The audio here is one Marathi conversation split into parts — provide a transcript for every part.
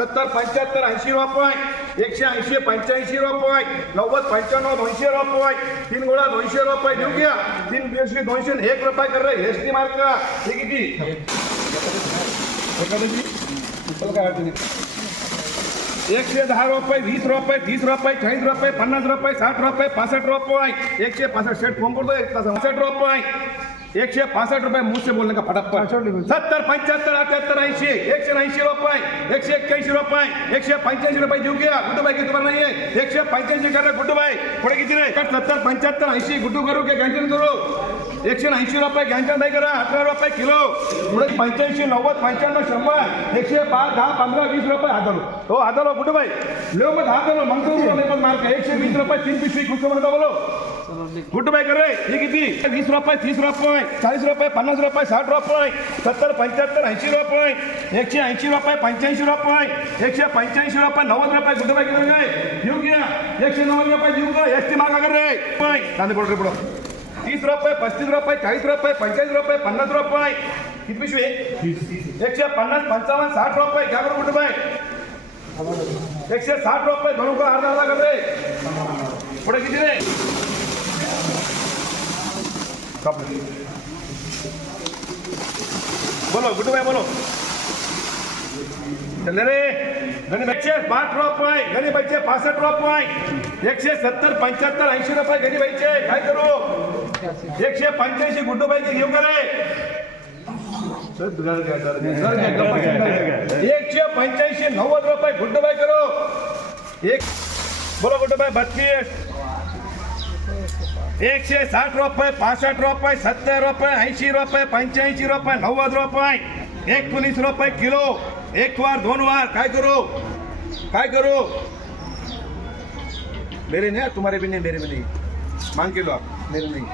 सत्तर पंच्याहत्तर ऐंशी रुपये एकशे ऐंशी पंच्याऐंशी रुपये नव्वद पंच्याण्णव दोनशे रुपये तीन गोळा दोनशे रुपये देऊ घ्या. तीन दिवशी दोनशे एक रुपये कर एस टी मार्क. हे किती? एकशे दहा रुपये वीस रुपये तीस रुपये चाळीस रुपये पन्नास रुपये साठ रुपये पासष्ट रुपये. एकशे पासष्ट शेट फोन करतो एक तास पासष्ट रुपये. एकशे पासष्ट रुपये मुझसे बोलने का फटाफट। सत्तर पंच्याहत्तर अठ्याहत्तर ऐंशी एकशे ऐंशी रुपये एकशे एक्क्याऐंशी रुपये एकशे पंच्याऐंशी रुपये देऊ घ्या। गुड्डूबाई किती तुम्हाला नाहीये। एकशे पंच्याऐंशी करा गुड्डूबाई पुढे किती रे? सत्तर पंच्याहत्तर ऐंशी गुड्डू करू की कॅन्टीन करू। एकशे ऐंशी रुपये कॅन्टीन नाही करा अठरा रुपये किलो। पुढे पंच्याऐंशी नव्वद पंच्याण्णव शंभर एकशे पाच दहा पंधरा वीस रुपये हातालो। हो हातालो गुड्डूबाई लेव मग हातालो मग नाही मार्क एकशे वीस रुपये तीन पिशवी खुश म्हणता बोलो। गुड्डूबाई कर रे हे किती वीस रुपये तीस रुपये चाळीस रुपये पन्नास रुपये साठ रुपये सत्तर पंच्याहत्तर ऐंशी रुपये एकशे ऐंशी रुपये पंच्याऐंशी रुपये एकशे पंच्याऐंशी रुपये नव्वद रुपये गुड्डूबाई किती रे देऊ घ्या एकशे नव्वद रुपये देऊ का एस टी मागा कर रे कांदे पडो रे पुढं तीस रुपये पस्तीस रुपये चाळीस रुपये पंचेचाळीस रुपये पन्नास रुपये किती पिशवी एकशे पन्नास पंचावन्न साठ रुपये घ्या बरं कुठे बाय एकशे साठ रुपये दोन रुपये अर्धा अर्धा कर रे पुढे किती बोलो गुड्डू भाई बोलो चले रे गणित एकशे पाच रुपये गणित बाईचे पासष्ट रुपये एकशे सत्तर पंच्याहत्तर ऐंशी रुपये गणित बाईचे काय करू एकशे पंच्याऐंशी गुड्डू बाईचे घेऊ का रे एकशे पंच्याऐंशी नव्वद रुपये गुड्डू बाई करो एक बोलो गुड्डू बाई बत्तीस एकशे साठ रुपये पासष्ट रुपये सत्तर रुपये ऐंशी रुपये पंच्याऐंशी रुपये नव्वद रुपये। एकोणीस रुपये किलो। एक वार दोन वार काय करू? काय करू? मेरे नहीं तुम्हारे भी नहीं मेरे भी नहीं। मांग के लो आप मेरे नहीं।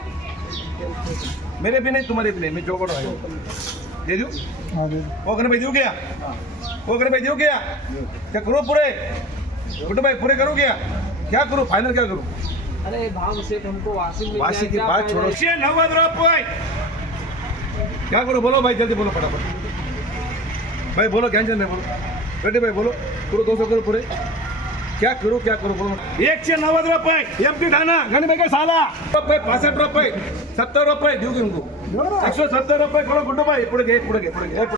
मेरे भी नहीं तुम्हारे भी नहीं मैं जो करो दे दू? ओकने भाई देऊ क्या? ओकने भाई देऊ क्या? क्या करू पूरे? गुड्डू भाई पूरे करू क्या? क्या करूँ? फाइनल क्या करूँ? अरे भाव से हमको वासिक मिल वासी की क्या बात छोड़ो। क्या करो बोलो भाई जल्दी बोलो फटाफट भाई बोलो क्या चल बोलो। बेटे भाई बोलो। करो दो सौ करो पूरे। क्या करू क्या करू बोलो। एकशे नव्वद रुपये एम टी ठाणा गणी भाई काय साला। रुपये पासष्ट रुपये सत्तर रुपये देऊ की उनको एकशे सत्तर रुपये करो गुड्डू भाई। पुढे घे पुढे घे पुढे घे